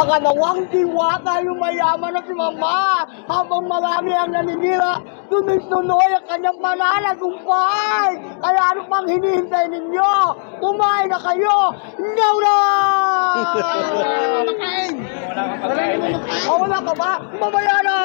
Pangalawang diwata yung mayaman na si Mama. Habang marami ang naninira, tuloy-tuloy ang kanyang mananagumpay. Kaya ano pang hinihintay ninyo? Kumain na kayo! Now na! Wala ka ba? Mamaya na!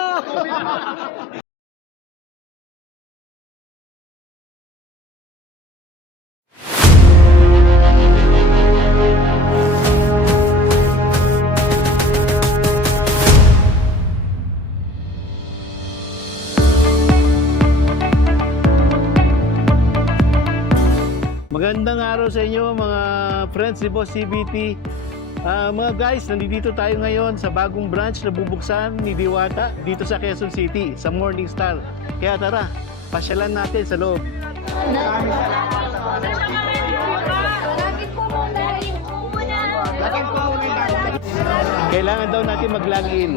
Magandang araw sa inyo mga friends ni Boss CBT. Mga guys, nandito tayo ngayon sa bagong branch na bubuksan ni Diwata dito sa Quezon City, sa Morning Star. Kaya tara, pasyalan natin sa loob. Kailangan daw natin mag-login.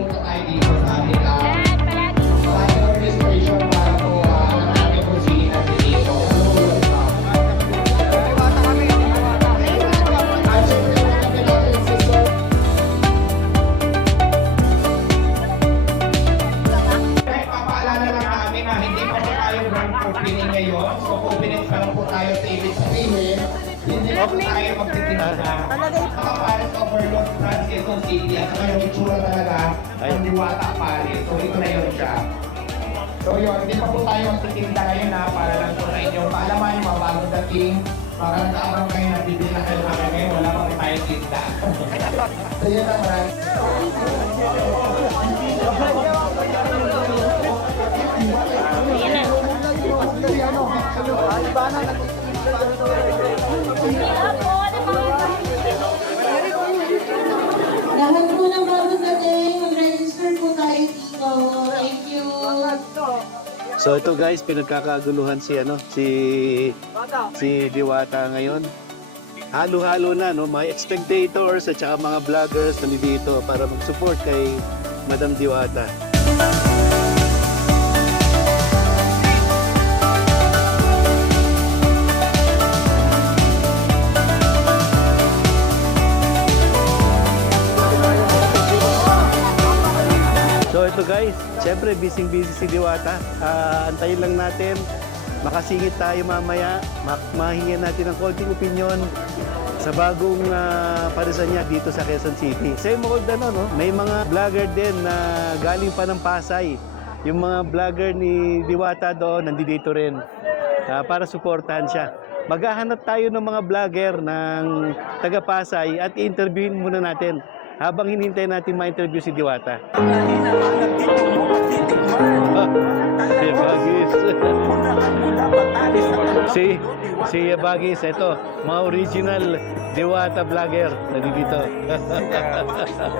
Opening ngayon. So, opening pa lang po tayo sa ibig sabihin. Hindi po tayo magtitinda. Paris Overload France Quezon City. At saka yung itsura talaga ng Diwata Paris. So, ito na yun siya. So, yun. Hindi pa po tayo magtitinda ngayon na para lang po sa inyong kaalaman yung mga bagong dating. Para nakaabang kayo na bibili na kayo kami ngayon. Wala pa po tayong tinda. So, yun na maraming. Lahat po ng bago dating, mag-register po tayo dito. Thank you. So ito guys, pinagkakaguluhan si Diwata ngayon. Halo-halo na, no? Mga spectators at saka mga vloggers nandito para mag-support kay Madam Diwata. So ito guys, syempre busy-busy si Diwata. Antayin lang natin, makasingit tayo mamaya, mahingi natin ng konting opinion sa bagong parisan niya dito sa Quezon City. Same old no? May mga vlogger din na galing pa ng Pasay. Yung mga vlogger ni Diwata doon, nandito rin para suportahan siya. Maghahanap tayo ng mga vlogger ng taga Pasay at i-interviewin muna natin habang hinintay natin ma-interview si Diwata. Si Bagis. si Bagis, ito, mga original Diwata vlogger na dito.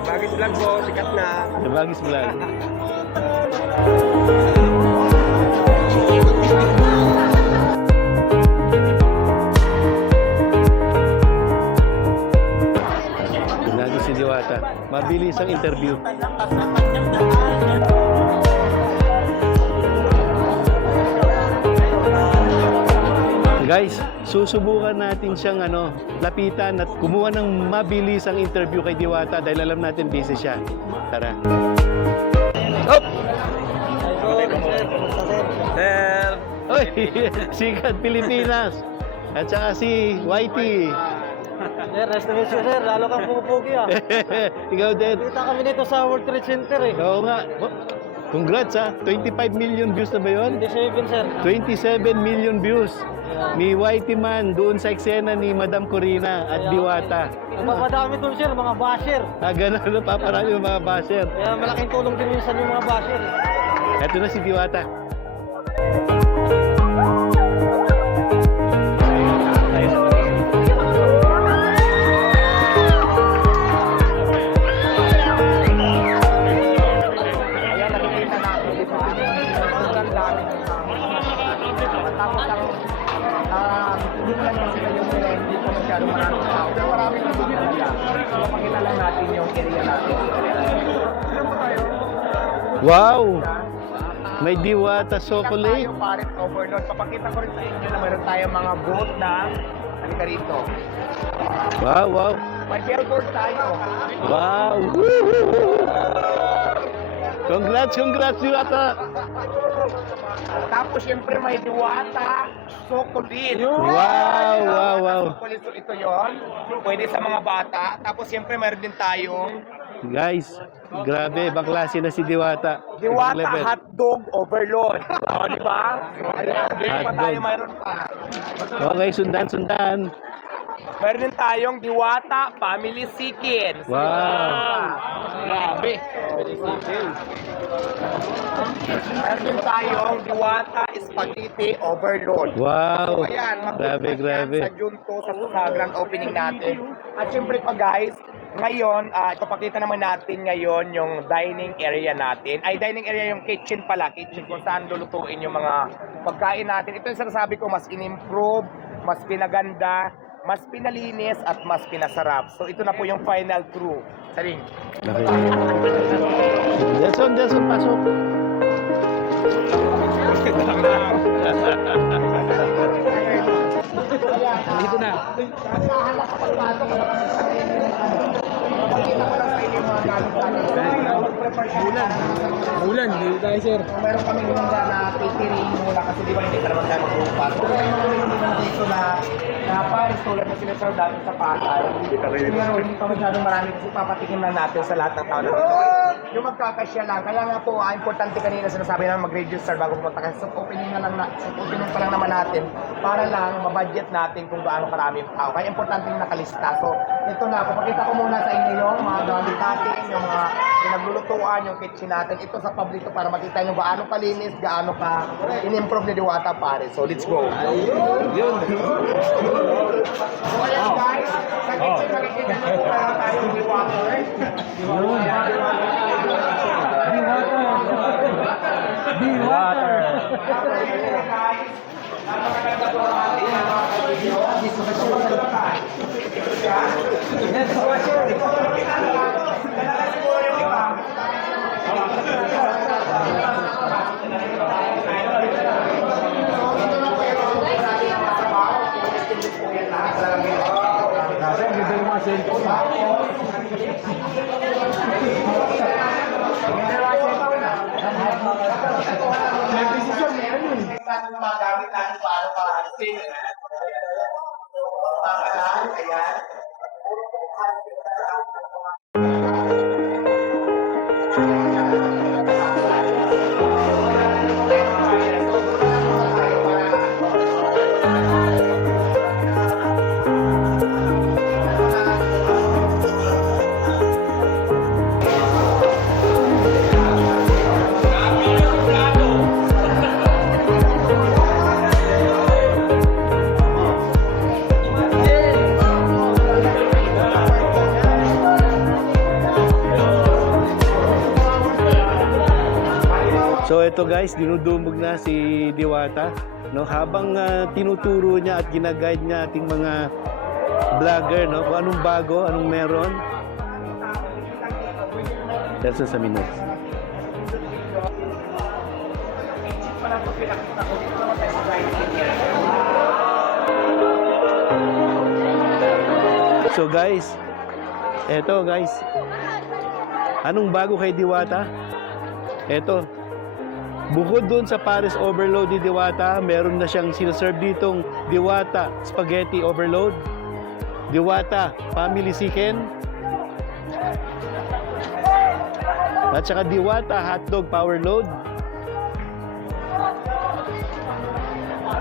Bagis vlog po, sikat na. Si Bagis vlog. Si Diwata, mabilis ang interview. Guys, susubukan natin siyang lapitan at kumuha ng mabilis ang interview kay Diwata dahil alam natin busy siya. Tara. Hop! Sir! Oy! Sikat Pilipinas! At saka si Whitey. Sir, nice to meet you, sir. Lalo kang pumupugi, ah. Ikaw din. Kita kami dito sa World Trade Center, eh. Oo nga. Congrats, ha. 25 million views na ba yun? 27, sir. 27 million views. Ni Whitey Man doon sa eksena ni Madam Corina at Diwata. Madami doon, sir, mga basher. Ganun na paparami yung mga basher. Kaya malaking tulong din minsan yung mga basher. Ito na si Diwata. Hindi mo lang kasi kayo hindi po masyadong maraming tao. Pero maraming nabibigyan. So, pakita lang natin yung area natin. Wow! May Diwata chocolate. Tayo Paris Overload. Papakita ko rin sa inyo na meron tayong mga booth na halika rito. Wow, wow. May billboard tayo. Wow! Woohoo! Congrats, Diwata! Tapos siyempre may Diwata, chocolate. Wow! Chocolate, so ito yon. Pwede sa mga bata. Tapos siyempre mayroon din tayong Guys, grabe, ibang klase na si Diwata. Diwata Ibang level. hotdog overload. O, di ba? So, ayan, meron pa tayo, Hotdog. mayroon pa. Okay, sundan. Meron din tayong Diwata Family Chicken. Wow! Grabe. Meron din tayong Diwata Spaghetti Overload. Wow! So, ayan, Grabe. magpupunta yan sa Junto sa grand opening natin. At syempre pa guys, ngayon, ipapakita naman natin ngayon yung dining area natin. Ay, dining area yung kitchen pala. Kitchen kung saan lulutuin yung mga pagkain natin. Ito yung sinasabi ko, mas in-improve, mas pinaganda, mas pinalinis, at mas pinasarap. So, ito na po yung final crew. Saling. Okay. Delson, pasok. Dito na. Ulan, dito tayo sir. Meron kami hinanda na catering muna kasi di ba hindi talaga tayo magbukas. So, meron kami hinanda dito na pares tulad na sinaserve natin sa Pasay. Pero hindi pa masyadong marami kasi papatikin na natin sa lahat ng tao na dito. Yung magkakasya lang. Kaya nga po, importante kanina sinasabi namin mag-register bago pumunta kasi soft opening pa lang naman natin para lang mabudget natin kung gaano karami yung tao. Kaya importante yung nakalista. So, ito na, papakita ko muna sa inyo yung mga gamit natin, yung mga pinaglulutuan, yung kitchen natin. Ito sa public to para makita nyo gaano kalinis, gaano ka in-improve ni Diwata pare. So, let's go. So, ayan guys, sa kitchen makikita nyo po meron tayong Diwata. Water. So ito guys, dinudumog na si Diwata, no? Habang tinuturo niya at ginaguide niya ating mga vlogger, no? Kung anong bago, anong meron. That's sa minutes. So guys, eto guys, anong bago kay Diwata? Eto, bukod doon sa Paris Overload ni Diwata, meron na siyang sinaserve ditong Diwata Spaghetti Overload, Diwata Family Chicken, at saka Diwata Hotdog Power Load,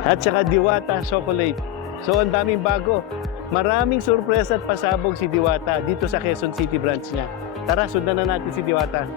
at saka Diwata Chocolate. So ang daming bago. Maraming sorpresa at pasabog si Diwata dito sa Quezon City branch niya. Tara, sundan na natin si Diwata.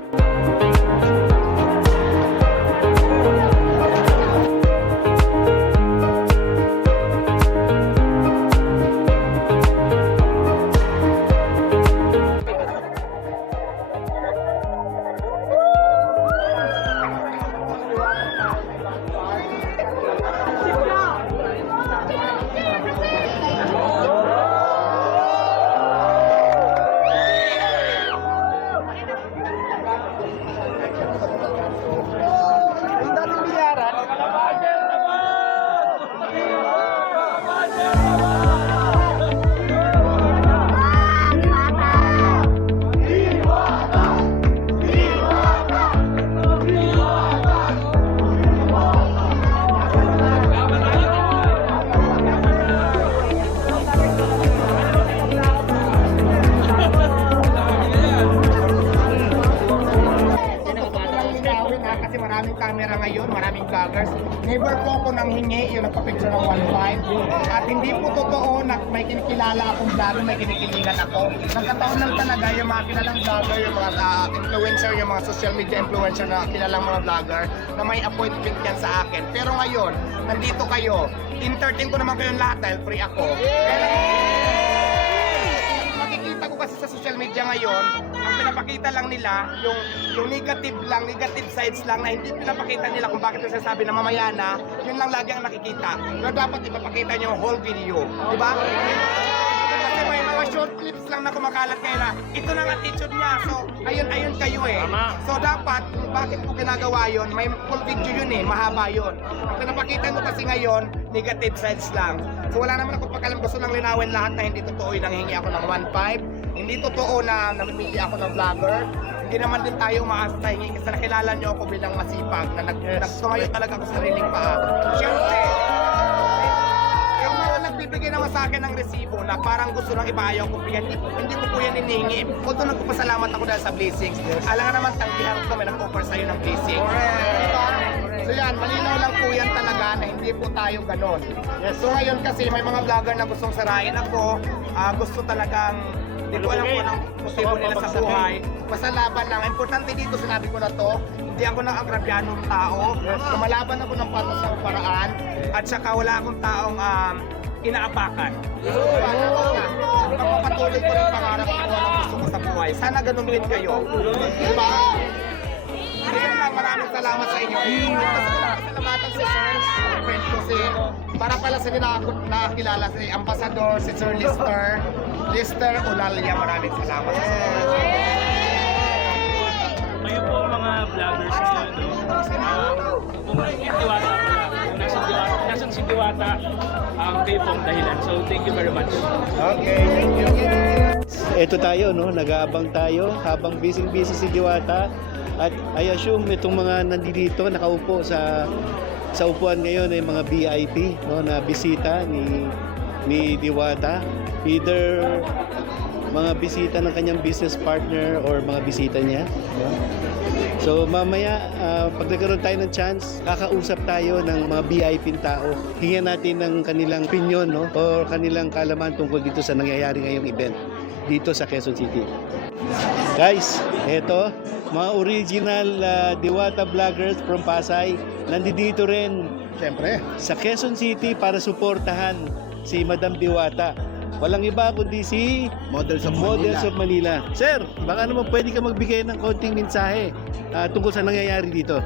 camera ngayon, maraming vloggers. Never po ako nang hingi yung nagpa-picture ng 1.5. At hindi po totoo na may kinikilala akong vlogger, may kinikilingan ako. Nagkataon lang talaga yung mga kilalang vlogger, yung mga influencer, yung mga social media influencer na kilalang mga vlogger na may appointment yan sa akin. Pero ngayon, nandito kayo, entertain ko naman kayong lahat dahil free ako. Pero, makikita ko kasi sa social media ngayon, ang pinapakita lang nila, yung negative lang, negative sides lang na hindi pinapakita nila kung bakit yung sasabi na mamaya na, yun lang lagi ang nakikita. Pero dapat ipapakita nyo yung whole video. Diba? Kasi may mga short clips lang na kumakalat kayo na, ito na ang attitude niya. So, ayun kayo eh. So, dapat, bakit ko ginagawa yun? May full video yun eh, mahaba yun. Ang pinapakita mo kasi ngayon, negative sides lang. So, wala naman ako pakalam. Gusto lang linawin lahat na hindi totoo yung nanghingi ako ng 1.5. Hindi totoo na namimili ako ng vlogger. Hindi naman din tayo umaasa sa hingi kasi nakilala nyo ako bilang masipag na nagsumayo talaga ako sa sariling paa. Siyempre, yung mga nagbibigay naman sa akin ng resibo na parang gusto nang ipaayaw ko yan, hindi ko po yan hinihingi. Although nagpapasalamat ako dahil sa blessings. Alam nga naman, tanggihan ko may nag-offer sa'yo ng blessings. Diba? So yan, malinaw lang po yan talaga na hindi po tayo ganon. So ngayon kasi may mga vlogger na gustong sarain ako, gusto talagang hindi ko alam kung anong motibo nila sa buhay. Basta laban lang. Importante dito, sinabi ko na to, hindi ako ng agrabyanong tao. Lumalaban ako ng patas ng paraan. At saka wala akong taong inaapakan. So, napapatuloy ko rin pangarap ko kung anong gusto ko sa buhay. Sana ganun din kayo. Diba? Ayun lang, maraming salamat sa inyo. Gusto ko lang pasalamatan si Sir, friend ko si, para pala sa nakakilala si Ambassador, si Sir Lister Olalia. Maraming salamat. Kayo po mga vloggers ngayon, no? Kung Diwata pala, kung nasan si Diwata, kayo pong dahilan. So, thank you very much. Okay, thank you. Ito tayo, no? Nag-aabang tayo habang busy si Diwata. At I assume itong mga nandito nakaupo sa upuan ngayon ay mga VIP, no, na bisita ni Diwata. Either mga bisita ng kanyang business partner or mga bisita niya, no? So mamaya pag nagkaroon tayo ng chance, kakausap tayo ng mga VIP tao. Hingyan natin ng kanilang opinion, no, o kanilang kaalaman tungkol dito sa nangyayari ngayong event dito sa Quezon City. Guys, eto, mga original Diwata vloggers from Pasay, nandito rin siyempre sa Quezon City para suportahan si Madam Diwata. Walang iba kundi si Models of Manila. Sir, baka naman pwede ka magbigay ng konting mensahe tungkol sa nangyayari dito.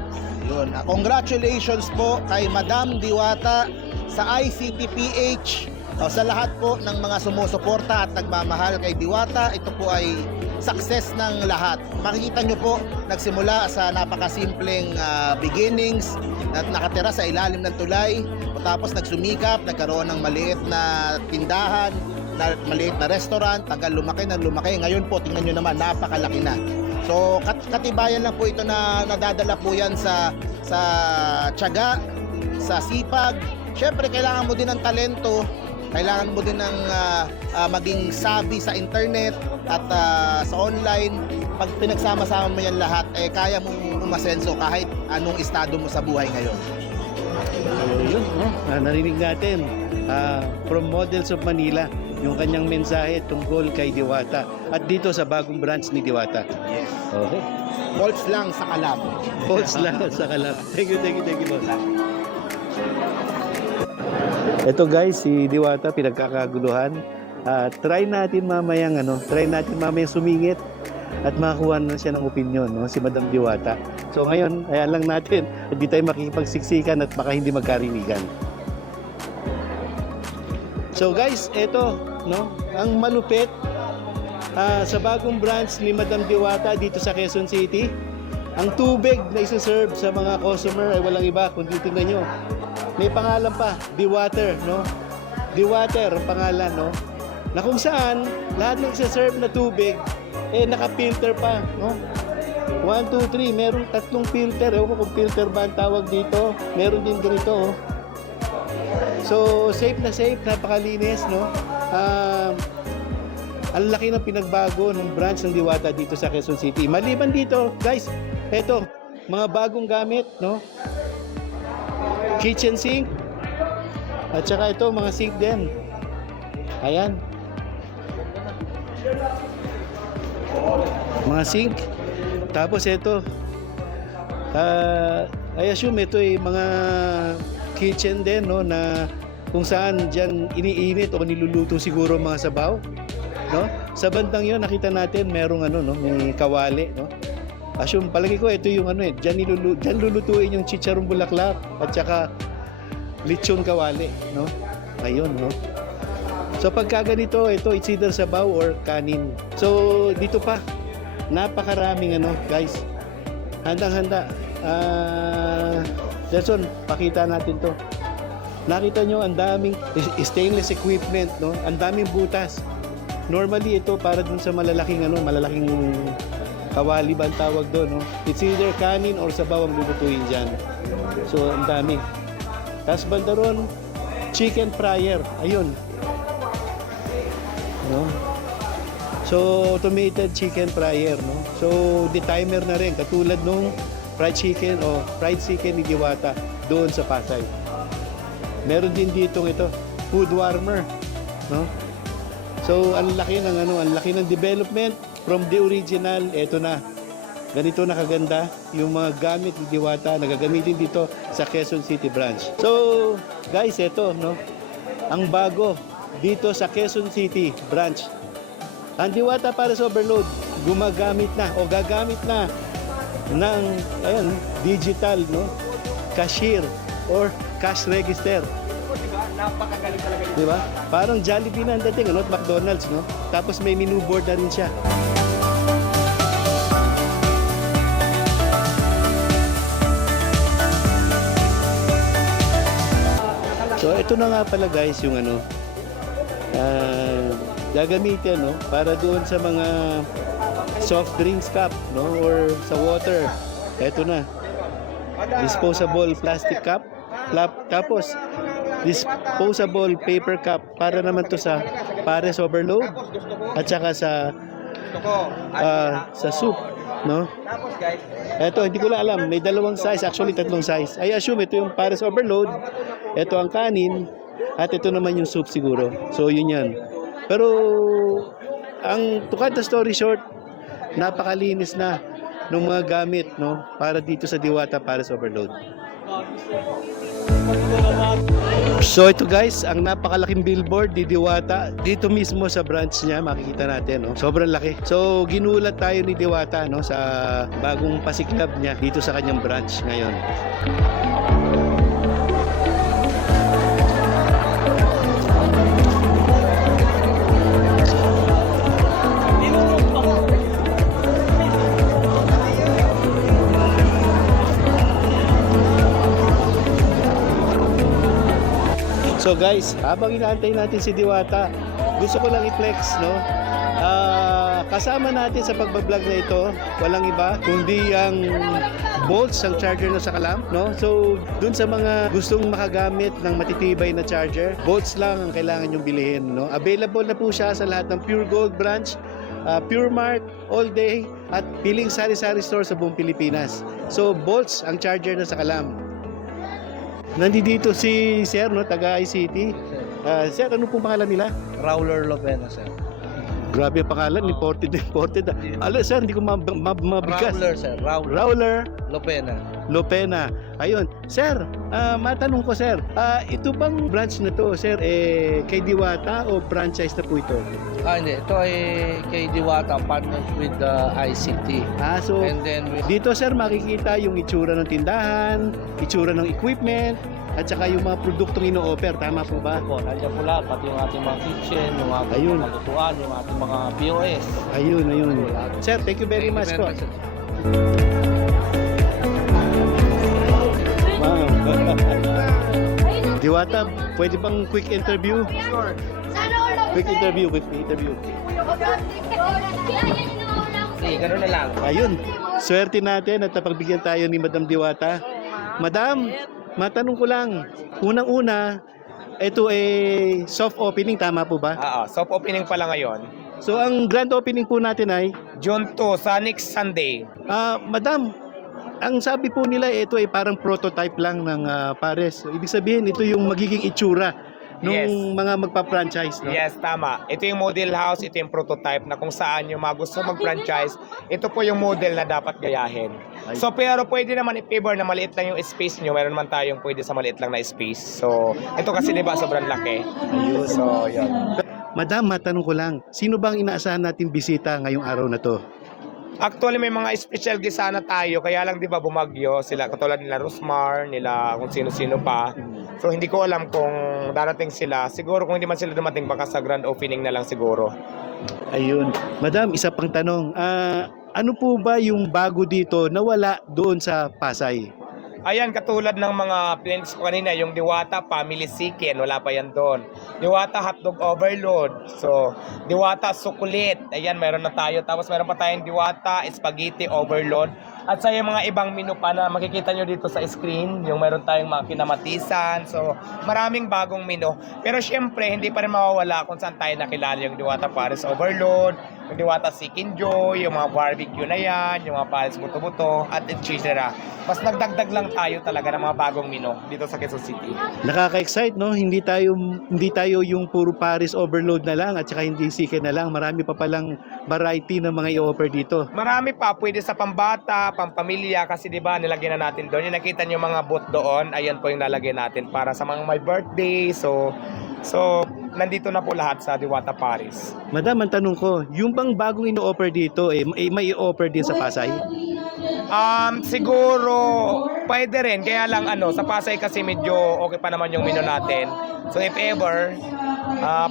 Yun. Congratulations po kay Madam Diwata sa ICTPH. Sa lahat po ng mga sumusuporta at nagmamahal kay Diwata, ito po ay success ng lahat. Makikita nyo po, nagsimula sa napakasimpleng beginnings, at nakatira sa ilalim ng tulay, tapos nagsumikap, nagkaroon ng maliit na tindahan, maliit na restaurant, hanggang lumaki ng lumaki. Ngayon po, tingnan nyo naman, napakalaki na. So, katibayan lang po ito na nadadala po yan sa tiyaga, sa sipag. Siyempre, kailangan mo din ng talento, kailangan mo din ng maging savvy sa internet at sa online. Pag pinagsama-sama mo yan lahat, kaya mong umasenso kahit anong estado mo sa buhay ngayon. Yun, no? Narinig natin from Models of Manila yung kanyang mensahe tungkol kay Diwata at dito sa bagong branch ni Diwata. Yes. Okay. Bolts lang sa kalab. Bolts lang sa kalap. Thank you, boss. Ito guys, si Diwata pinagkakaguluhan. Try natin mamayang sumingit at makakuha na siya ng opinion, no, si Madam Diwata. So ngayon, ayan lang natin, hindi tayo makikipagsiksikan at baka hindi magkarinigan. So guys, ito, no, ang malupit sa bagong branch ni Madam Diwata dito sa Quezon City, ang tubig na isa-serve sa mga customer ay walang iba kundi tingnan nyo. May pangalan pa, Diwater, no? Diwater ang pangalan, no? Na kung saan lahat ng isa-serve na tubig naka-filter pa, no? 1, 2, 3, merong 3 filter. Ewan ko kung filter ba ang tawag dito. Meron din ganito, oh. So, safe, napakalinis, no? Ang laki ng pinagbago ng branch ng Diwata dito sa Quezon City. Maliban dito, guys, eto, mga bagong gamit, no? Kitchen sink. At saka ito, mga sink din. Ayan. Mga sink. Tapos ito. I assume ito ay mga kitchen din, no, na kung saan diyan iniinit o niluluto siguro mga sabaw, no? Sa bandang 'yon nakita natin merong ano, no, may kawali, no? Assume palagi ko ito yung ano diyan lulutuin yung chicharong bulaklak at saka lechon kawali, no? Ayun, no? So pagka ganito, ito it's either sabaw or kanin. So dito pa napakaraming ano, guys. Handang-handa. Jason, pakita natin to. Nakita nyo, ang daming stainless equipment, no? Ang daming butas. Normally, ito para dun sa malalaking, ano, malalaking kawali ba ang tawag doon, no? It's either kanin or sabaw ang lulutuin dyan. So, ang dami. Tapos banda ron, chicken fryer. Ayun. No? So, automated chicken fryer, no? So, the timer na rin, katulad nung fried chicken o fried chicken ni Diwata doon sa Pasay. Meron din dito ito, food warmer, no? So, ang laki ng ano, ang laki ng development from the original. Ito na. Ganito na kaganda yung mga gamit ni Diwata na gagamitin dito sa Quezon City branch. So, guys, ito, no? Ang bago dito sa Quezon City branch. Ang Diwata para sa overload, gumagamit na o gagamit na ng ayan, digital, no, cashier or cash register. Napakagaling talaga yun. Di ba? Parang Jollibee na ang dating, ano, at McDonald's, no? Tapos may menu board na rin siya. So ito na nga pala, guys, yung ano, gagamitin, no, para doon sa mga soft drinks cup, no, or sa water. Ito na. Disposable plastic cup. Tapos disposable paper cup para naman to sa pares overload at saka sa soup, no? Ito, hindi ko na alam, may dalawang size, actually tatlong size. I assume ito yung pares overload, ito ang kanin, at ito naman yung soup siguro. So yun yan. Pero ang to cut the story short, napakalinis na ng mga gamit, no, para dito sa Diwata Pares Overload. So ito, guys, ang napakalaking billboard ni Diwata dito mismo sa branch niya, makikita natin, no? Sobrang laki. So ginulat tayo ni Diwata, no, sa bagong pasiklab niya dito sa kanyang branch ngayon. So guys, habang inaantay natin si Diwata, gusto ko lang i-flex, no? Kasama natin sa pagbablog na ito, walang iba kundi ang bolts, ang charger na sa Kalam, no? So, dun sa mga gustong makagamit ng matitibay na charger, bolts lang ang kailangan yung bilhin, no? Available na po siya sa lahat ng Pure Gold branch, Pure Mart, All Day, at piling sari-sari store sa buong Pilipinas. So, bolts ang charger na sa Kalam. Nandito si Sir, no, taga ICT. Sir, ano pong pangalan nila? Rowler Lopena, sir. Grabe ang pangalan, imported. Alam, sir, hindi ko mabigkas. Rowler, sir. Rowler Lopena. Lopena. Ayun. Sir, matanong ko, sir, ito bang branch na to, sir, kay Diwata o franchise na po ito? Hindi. Ito ay kay Diwata, partners with the ICT. So, And then, dito, sir, makikita yung itsura ng tindahan, itsura ng equipment, at saka yung mga produktong ino-offer. Tama po ba? po, nandiyan po lahat, pati yung ating mga kitchen, yung ating Ayun. mga lutuan, yung ating mga POS. Ayun. Sir, thank you very much po. Wow. Diwata, pwede bang quick interview? Sure. Quick interview. Sige, gano'n na lang. Ayun, swerte natin at napagbigyan tayo ni Madam Diwata. Madam, matanong ko lang, unang-una, ito soft opening, tama po ba? Soft opening pa lang ngayon. So ang grand opening po natin ay, June 2, sa next Sunday. Madam, ang sabi po nila ito ay parang prototype lang ng Pares. So, ibig sabihin ito yung magiging itsura nung Yes. mga magpa-franchise, no? Yes, tama. Ito yung model house, ito yung prototype na kung saan yung mga gusto mag-franchise, ito po yung model na dapat gayahin. So, pero pwede naman i-favor na maliit lang yung space nyo. Meron naman tayong pwede sa maliit lang na space. So, ito kasi diba sobrang laki. Ayun. So, yun. Madam, matanong ko lang, sino bang inaasahan natin bisita ngayong araw na to? Actually, may mga special guest sana tayo. Kaya lang, di ba, bumagyo sila. Katulad nila Rosmar, nila kung sino-sino pa. So, hindi ko alam kung darating sila. Siguro kung hindi man sila dumating, baka sa grand opening na lang siguro. Ayun. Madam, isa pang tanong. Ano po ba yung bago dito na wala doon sa Pasay? Ayan, katulad ng mga plans ko kanina, yung Diwata Family Chicken, wala pa yan doon. Diwata Hotdog Overload. So, Diwata Sukulit. Ayan, meron na tayo. Tapos meron pa tayong Diwata Spaghetti Overload. At sa yung mga ibang menu pa na makikita nyo dito sa screen, yung meron tayong mga kinamatisan. So, maraming bagong menu. Pero syempre, hindi pa rin mawawala kung saan tayo nakilala yung Diwata Paris Overload, yung Diwata Chicken Joy, yung mga barbecue na yan, yung mga Paris Buto-Buto, at etc. Mas nagdagdag lang tayo talaga ng mga bagong menu dito sa Quezon City. Nakaka-excite, no? Hindi tayo yung puro Paris overload na lang at saka hindi chicken na lang. Marami pa palang variety ng mga i-offer dito. Marami pa, pwede sa pambata, pampamilya, kasi di ba nilagyan na natin doon. Yung nakita nyo mga booth doon, ayan po yung nalagyan natin para sa mga may birthday. So nandito na po lahat sa Diwata Paris. Madam, ang tanong ko, yung bang bagong ino-offer dito, may i-offer din sa Pasay? Siguro pwede rin, kaya lang sa Pasay kasi medyo okay pa naman yung menu natin. So if ever,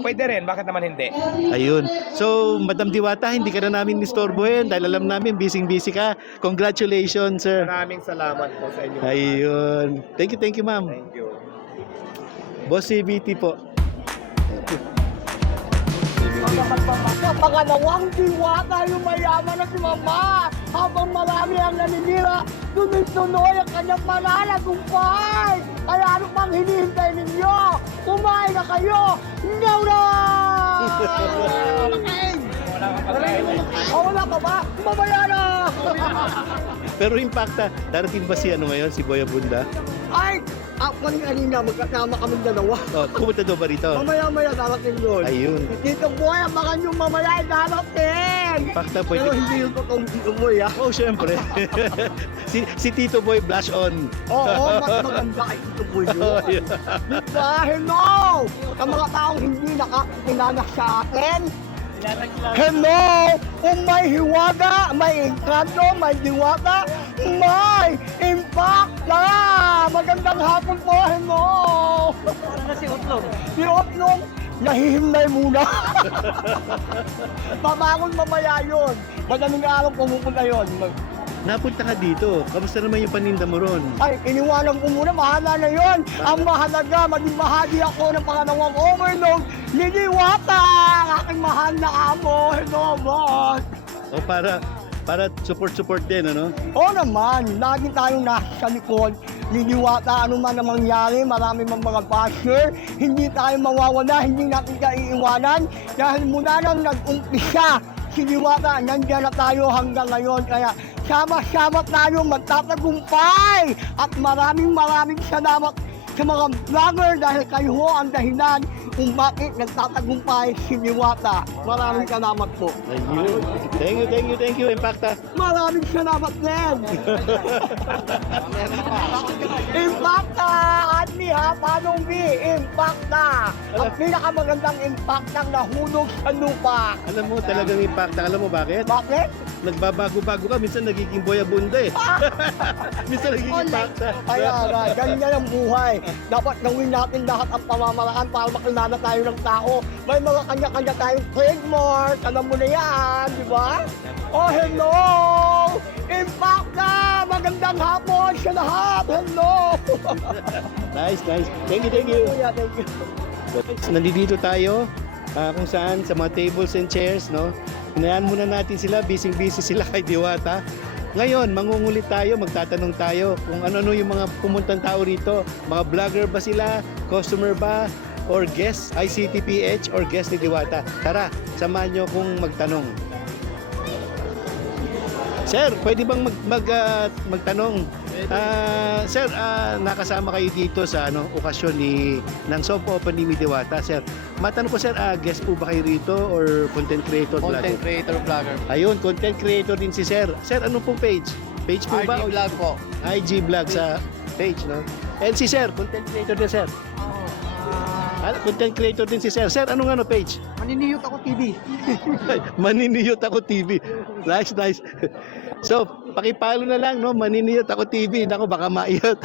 pwede rin, bakit naman hindi? Ayun. So, Madam Diwata, hindi ka na namin nistorbohin dahil alam namin busy ka. Congratulations, sir. Maraming salamat po sa inyo. Ayun. Thank you, ma'am. Thank you. Boss CBT po. Sa pangalawang Diwata, yumayaman na si Mama. Habang marami ang naninira, tuloy-tuloy ang kanyang mananagumpay. Kaya ano pang hinihintay ninyo? Kumain na kayo! Ngaw na! Wala pa ba? Mamaya na! Pero Impacta, darating ba si si Boy Abunda? Ay! Ako kanina, magkasama kami dalawa. Oh, pumunta daw ba rito? Mamaya darating yun. Ayun. Tito Boy, abangan yung mamaya darating! Impacta, Pero pwede. hindi yung totoong Tito Boy, ha? Oh, syempre. si Tito Boy blush on. Oo, mas maganda kay Tito Boy Oh, yun. yun. Diba? Hello! Sa mga taong hindi nakakilala sa akin, hello! Kung may hiwaga, may engkanto, may diwata, may impact na! Magandang hapon po, hello! Si Otlong, nahihimlay muna. Babangon mamaya yun. Madaling araw pumupunta yun. Napunta ka dito. Kamusta naman yung paninda mo ron? Ay, iniwanan ko muna, mahala na yon. Ang mahalaga, maging bahagi ako ng pangalawang overload ni Diwata, ang aking mahal na amo. Hello, boss. O para support din, ano? Oo naman, lagi tayong nasa likod ni Diwata, ano man ang mangyari, marami mang mga basher, hindi tayo mawawala, hindi natin kaiiwanan, dahil mula nang nag-umpisa, si Diwata, nandiyan na tayo hanggang ngayon, kaya sama-sama tayo magtatagumpay at maraming salamat sa mga vlogger dahil kayo ho ang dahilan kung bakit nagtatagumpay si Diwata. Maraming salamat po. Ayun. Thank you, Impacta. Maraming salamat din. Impacta! Admi ha, Panong B, Impacta! Ang pinakamagandang Impacta nahulog sa lupa. Alam mo, talagang Impacta. Alam mo bakit? Bakit? Nagbabago-bago ka. Minsan nagiging Boy Abunda eh. Minsan nagiging Impacta. Kaya nga, ganyan ang buhay. Dapat gawin natin lahat ang pamamaraan para makilala tayo ng tao. May mga kanya-kanya tayong trademark. Alam mo na yan, di ba? Oh, hello! Impacta! Magandang hapon sa lahat! Hello! Nice. Thank you. Kuya, thank you. Nandito tayo kung saan sa mga tables and chairs, no? Hinayaan muna natin sila, busy sila kay Diwata. Ngayon, mangungulit tayo, magtatanong tayo kung ano-ano yung mga pumuntang tao rito. Mga vlogger ba sila, customer ba, or guest, ICTPH, or guest ni Diwata. Tara, samahan nyo kung magtanong. Sir, pwede bang magtanong? Sir, nakasama kayo dito sa okasyon ng soft opening ni Diwata. Sir, matanong ko sir, guest po ba kayo rito or content creator vlogger? Content creator vlogger. Ayun, content creator din si Sir. Sir, ano pong page? Page po ba? RG vlog po. IG vlog sa page, no? And si Sir, content creator din Sir. Content creator din si Sir. Sir, anong page? Maniniyot ako TV. Maniniyot ako TV. Nice, nice. So, pakipalo na lang, no? Maniniyot ako TV. Nako, baka maiyot.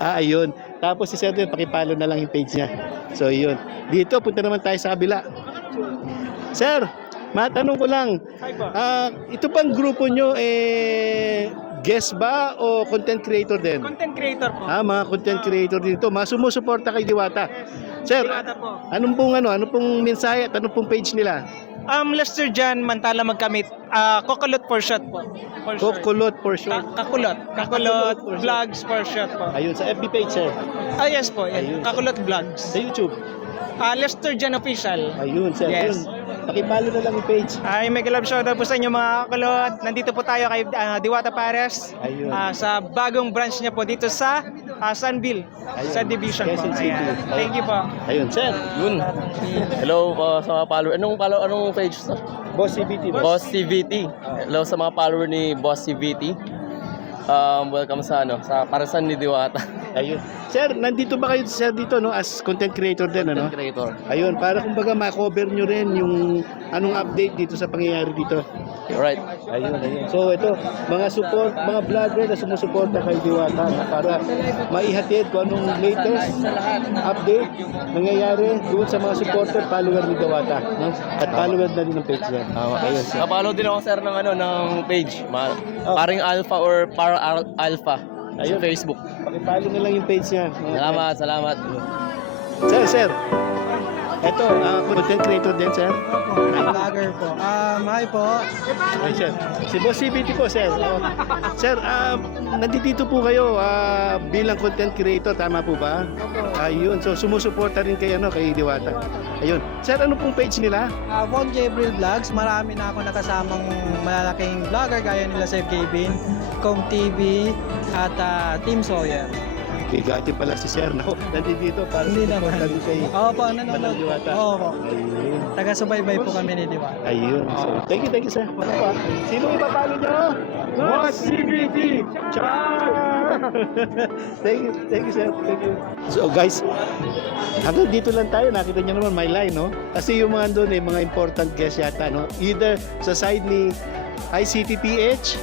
Ayun. Tapos si Sir din, pakipalo na lang yung page niya. So, yun. Dito, punta naman tayo sa kabila. Sir, matanong ko lang. Ito bang grupo nyo, guest ba o content creator din? Content creator po. Mga content creator dito. Mga sumusuporta kay Diwata. Sir, Diwata po. anong pong mensahe at anong pong page nila? Lester Jan, Mantala Magkamit. Kokolot for shot po. For short. Kukulot for sure. Kakulot. Kakulot vlogs for shot po. Ayun, sa FB page, sir. Yes po. Ayun. Yan. Kakulot vlogs. Sa YouTube. Lester Jan Official. Ayun, sir. Yes. Ayun. Pakipalo na lang yung page. Mega love shoutout po sa inyo mga kakulot. Nandito po tayo kay Diwata Pares. Ayun. Sa bagong branch niya po dito sa Sunville. Ayun. Sa division po. Quezon City. Ayan. Thank you po. Ayun, sir. Yun. Hello sa mga follower. Anong page? Boss CBT. Boss CVT. Hello sa mga follower ni Boss CVT. Welcome sa sa Parasan ni Diwata. Ayun. Sir, nandito ba kayo sir dito as content creator din Content creator. Ayun, para kumbaga ma-cover nyo rin yung anong update dito sa pangyayari dito. Alright. Ayun. So ito, mga vlogger na sumusuporta kay Diwata para maihatid kung anong latest update nangyayari doon sa mga supporter, follower ni Diwata, no? At follower na rin ng page niya. Ayun. Sir. Follow din ako sir ng page. Paring Alpha or Para Alpha sa Ayun. Facebook. Pakipalo na lang yung page niya. Salamat. Sir. Ito, content creator din, sir. Vlogger po. Hi po. Ay, sir. Si Boss CBT po, sir. Sir, nandito po kayo bilang content creator, tama po ba? Ayun. So, sumusuporta rin kay Diwata. Ayun. Sir, ano pong page nila? Von Gabriel Vlogs. Marami na ako nakasamang malalaking vlogger gaya nila Sir Gavin, Kong TV, at Team Sawyer. Bigati pala si sir. Nako, nandito para Hindi naman. sumuporta rin kay Opo, Madam nanonood. Diwata. Opo. Ayun. Taga-subaybay po kami ni Diwata. Ayun. So, thank you, sir. Ano pa? Sino ipapalo nyo? Boss CBT! Char! thank you, sir. Thank you. So, guys, hanggang dito lang tayo. Nakita nyo naman my line, no? Kasi yung mga doon, mga important guests yata, no? Either sa side ni ICTPH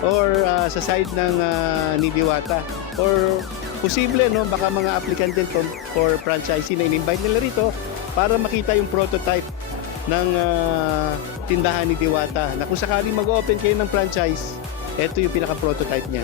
or sa side ng ni Diwata. Or posible, no? Baka mga applicant din for franchising na in-invite nila rito para makita yung prototype ng tindahan ni Diwata na kung sakaling mag-open kayo ng franchise, ito yung pinaka-prototype niya.